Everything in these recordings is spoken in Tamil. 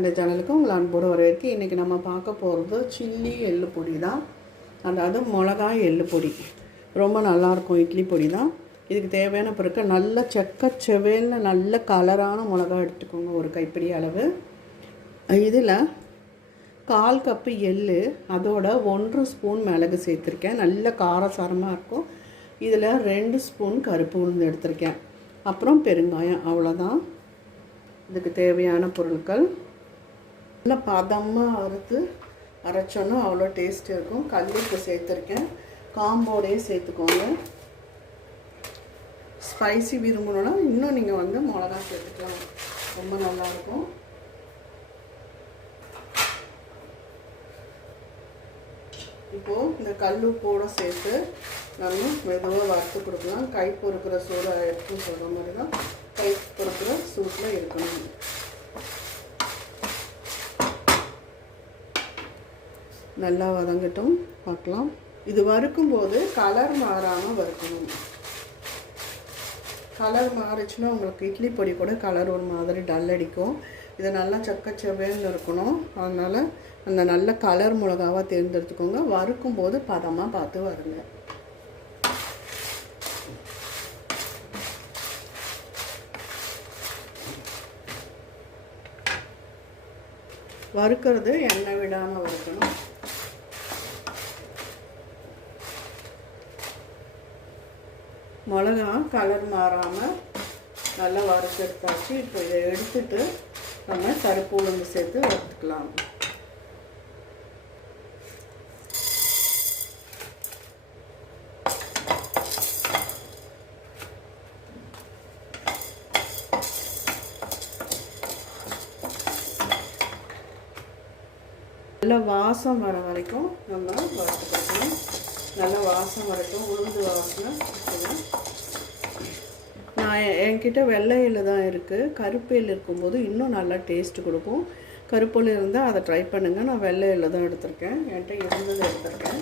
சண்டே சேனலுக்கு உங்களை அன்போடு வரவேற்கு இன்றைக்கி நம்ம பார்க்க போகிறது சில்லி எள்ளு பொடி தான். அதாவது மிளகாய் எள்ளு பொடி. ரொம்ப நல்லாயிருக்கும் இட்லி பொடி தான். இதுக்கு தேவையான பொருட்கள் நல்ல செக்க செவேல்னு நல்ல கலரான மிளகா எடுத்துக்கோங்க ஒரு கைப்பிடி அளவு. இதில் கால் கப்பு எள்ளு அதோட ஒன்றரை ஸ்பூன் மிளகு சேர்த்துருக்கேன். நல்ல காரசாரமாக இருக்கும். இதில் ரெண்டு ஸ்பூன் கருப்பு உளுந்து எடுத்திருக்கேன். அப்புறம் பெருங்காயம் அவ்வளோதான். இதுக்கு தேவையான பொருட்கள். நல்லா பதமாக அறுத்து அரைச்சோன்னா அவ்வளோ டேஸ்ட் இருக்கும். கல்லுப்பு சேர்த்துருக்கேன். காம்போடையே சேர்த்துக்கோங்க. ஸ்பைசி விரும்பணுன்னா இன்னும் நீங்கள் வந்து மிளகா சேர்த்துக்கலாம். ரொம்ப நல்லாயிருக்கும் இப்போது இந்த கல்லுப்போட சேர்த்து நம்ம மெதுவாக வறுத்து கொடுக்கலாம். கை பொறுக்கிற சூடாக எடுத்து சொல்கிற மாதிரி தான் கை பொறுக்கிற சூட்டில் இருக்கணும். நல்லா வதங்கட்டும். பார்க்கலாம். இது வறுக்கும் போது கலர் மாறாமல் வறுக்கணும். கலர் மாறிச்சுன்னா உங்களுக்கு இட்லி பொடி கூட கலர் ஒரு மாதிரி டல் அடிக்கும். இது நல்லா சக்கச்சவேன்னு இருக்கணும். அதனால் அந்த நல்ல கலர் மிளகாவாக தேர்ந்தெடுத்துக்கோங்க. வறுக்கும் போது பதமாக பார்த்து வருங்க. வறுக்கிறது எண்ணெய் விடாமல் வறுக்கணும். மிளகா கலர் மாறாமல் நல்லா வறுத்தெடுத்தாச்சு இப்போ இதை எடுத்துட்டு நம்ம கருப்பு உளுந்து சேர்த்து வறுத்துக்கலாம். நல்லா வாசம் வர வரைக்கும் நம்ம வறுத்துக்கணும் நல்லா வாசம் வரட்டும். உளுந்து வாசனை நான் என்கிட்ட வெள்ளை எள்ளு தான் இருக்குது கருப்பு எள்ளு இருக்கும்போது இன்னும் நல்லா டேஸ்ட் கொடுக்கும். கருப்பில் இருந்தால் அதை ட்ரை பண்ணுங்கள் நான் வெள்ளை எள்ளு தான் எடுத்திருக்கேன். என்கிட்ட இருந்தது எடுத்திருக்கேன்.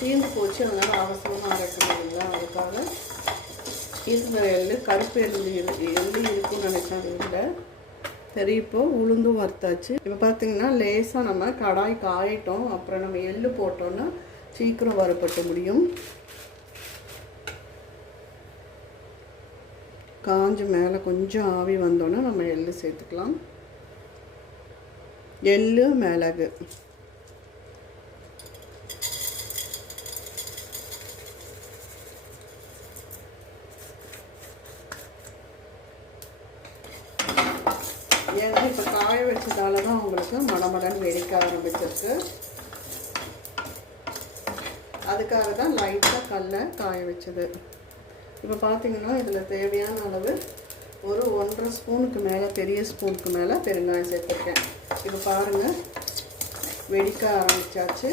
தீர்ந்து போச்சு. அதனால் அவசரமாக அரைக்கணும் அதுக்காக இருந்த எள்ளு கருப்பு எள்ளு எள்ளு இருக்குன்னு நினைச்சேன். இல்லை. சரி இப்போது உளுந்தும் வறுத்தாச்சு. இப்போ பார்த்தீங்கன்னா லேசாக நம்ம கடாய் காயிட்டோம். அப்புறம் நம்ம எள்ளு போட்டோன்னா சீக்கிரம் வரப்பட்டு முடியும். காஞ்சு மேலே கொஞ்சம் ஆவி வந்தோன்னே நம்ம எள்ளு சேர்த்துக்கலாம். எள்ளு மிளகு. ஏன்னா இப்போ காய வச்சதால தான் உங்களுக்கு மடமடன் வெடிக்க ஆரம்பிச்சிருக்கு. அதுக்காக தான் லைட்டாக கல்லை காய வச்சது. இப்போ பார்த்தீங்கன்னா இதில் தேவையான அளவு ஒரு ஒன்றரை ஸ்பூனுக்கு மேலே பெரிய ஸ்பூனுக்கு மேலே பெருங்காயம் சேர்த்துருக்கேன். இப்போ பாருங்கள் வெடிக்க ஆரம்பித்தாச்சு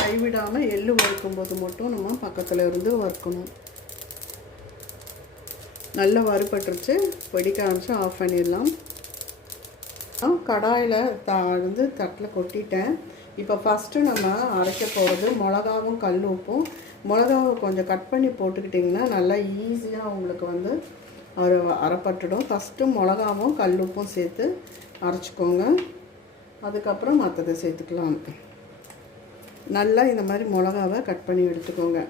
கைவிடாமல் எள்ளு வறுக்கும் போது மட்டும் நம்ம பக்கத்தில் இருந்து வறுக்கணும். நல்லா வறுபட்டுருச்சு. வெடிக்க ஆரம்பித்து ஆஃப் பண்ணிடலாம். கடாயில் த வந்து தட்டில் கொட்டிட்டேன். இப்போ ஃபஸ்ட்டு நம்ம அரைக்க போகிறது மிளகாவும் கல் உப்பும். மிளகாவை கொஞ்சம் கட் பண்ணி போட்டுக்கிட்டிங்கன்னா நல்லா ஈஸியாக உங்களுக்கு வந்து அரை அரைப்பட்டுடும். ஃபஸ்ட்டு மிளகாவும் கல் உப்பும் சேர்த்து அரைச்சிக்கோங்க. அதுக்கப்புறம் மற்றதை சேர்த்துக்கலாம். நல்லா இந்த மாதிரி மிளகாவை கட் பண்ணி எடுத்துக்கோங்க.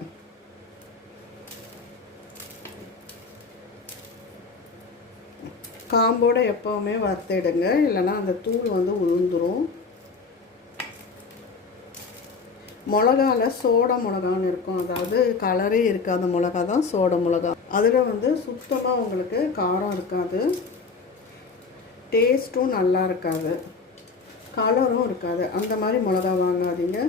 காம்போடு எப்போவுமே வறுத்திடுங்க. இல்லைன்னா அந்த தூள் வந்து உளுந்துரும். மிளகால சோடா மிளகான்னு இருக்கும். அதாவது கலரே இருக்காத மிளகா தான் சோடா மிளகா. அதில் வந்து சுத்தமாக உங்களுக்கு காரம் இருக்காது. டேஸ்ட்டும் நல்லா இருக்காது. கலரும் இருக்காது. அந்த மாதிரி மிளகா வாங்காதீங்க.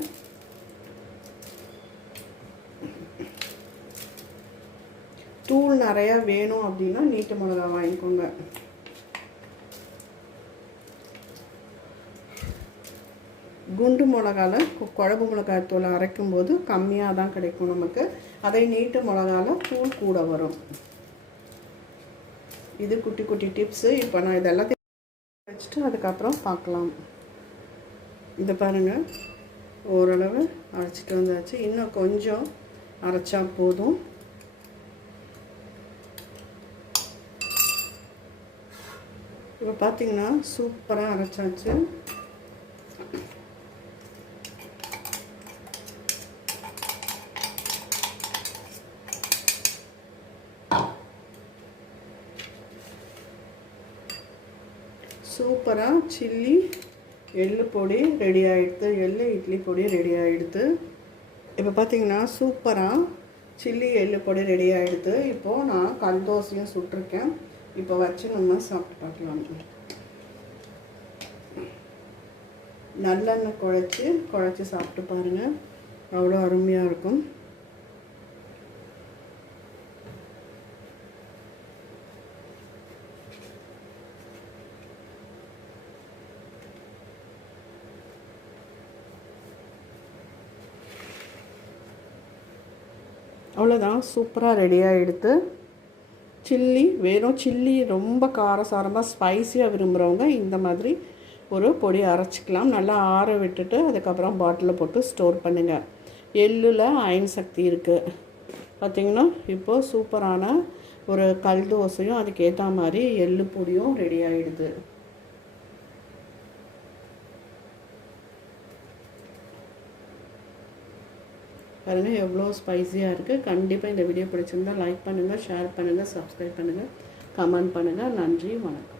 தூள் நிறையா வேணும் அப்படின்னா நீட்டு மிளகா வாங்கிக்கோங்க. குண்டு மிளகாவில் குழம்பு மிளகாய் தூளை அரைக்கும்போது கம்மியாக தான் கிடைக்கும் நமக்கு. அதை நீட்டு மிளகால தூள் கூட வரும். இது குட்டி குட்டி டிப்ஸு இப்போ நான் இதெல்லாத்தையும் வச்சுட்டு அதுக்கப்புறம் பார்க்கலாம். இதை பாருங்கள் ஓரளவு அரைச்சிட்டு வந்தாச்சு. இன்னும் கொஞ்சம் அரைச்சா போதும். இப்போ பார்த்தீங்கன்னா சூப்பராக அரைச்சாச்சு. சூப்பராக சில்லி எள்ளு பொடி ரெடி ஆகிடுது எள்ளு இட்லி பொடி ரெடி ஆகிடுது இப்போ பார்த்தீங்கன்னா சூப்பராக சில்லி எள்ளு பொடி ரெடி ஆகிடுது இப்போது நான் கல் தோசையும் சுட்டிருக்கேன். இப்போ வச்சு நம்ம சாப்பிட்டு பார்க்கலாம். நல்லெண்ணெய் குழச்சி குழச்சி சாப்பிட்டு பாருங்கள் அவ்வளோ அருமையாக இருக்கும். அவ்வளோதான் சூப்பராக ரெடியாக எடுத்து சில்லி வெறும் சில்லி ரொம்ப காரசாரமாக ஸ்பைஸியாக விரும்புகிறவங்க இந்த மாதிரி ஒரு பொடி அரைச்சிக்கலாம். நல்லா ஆற விட்டுட்டு அதுக்கப்புறம் பாட்டிலில் போட்டு ஸ்டோர் பண்ணுங்கள் எள்ளில் அயன் சக்தி இருக்குது பார்த்திங்கன்னா இப்போது சூப்பரான ஒரு கல் தோசையும் அதுக்கேற்ற மாதிரி எள்ளு பொடியும் ரெடி ஆகிடுது பாருங்கள் எவ்வளோ ஸ்பைஸியாக இருக்குது கண்டிப்பாக இந்த வீடியோ பிடிச்சிருந்தால் லைக் பண்ணுங்கள் ஷேர் பண்ணுங்கள் சப்ஸ்கிரைப் பண்ணுங்கள் கமெண்ட் பண்ணுங்கள் நன்றி வணக்கம்.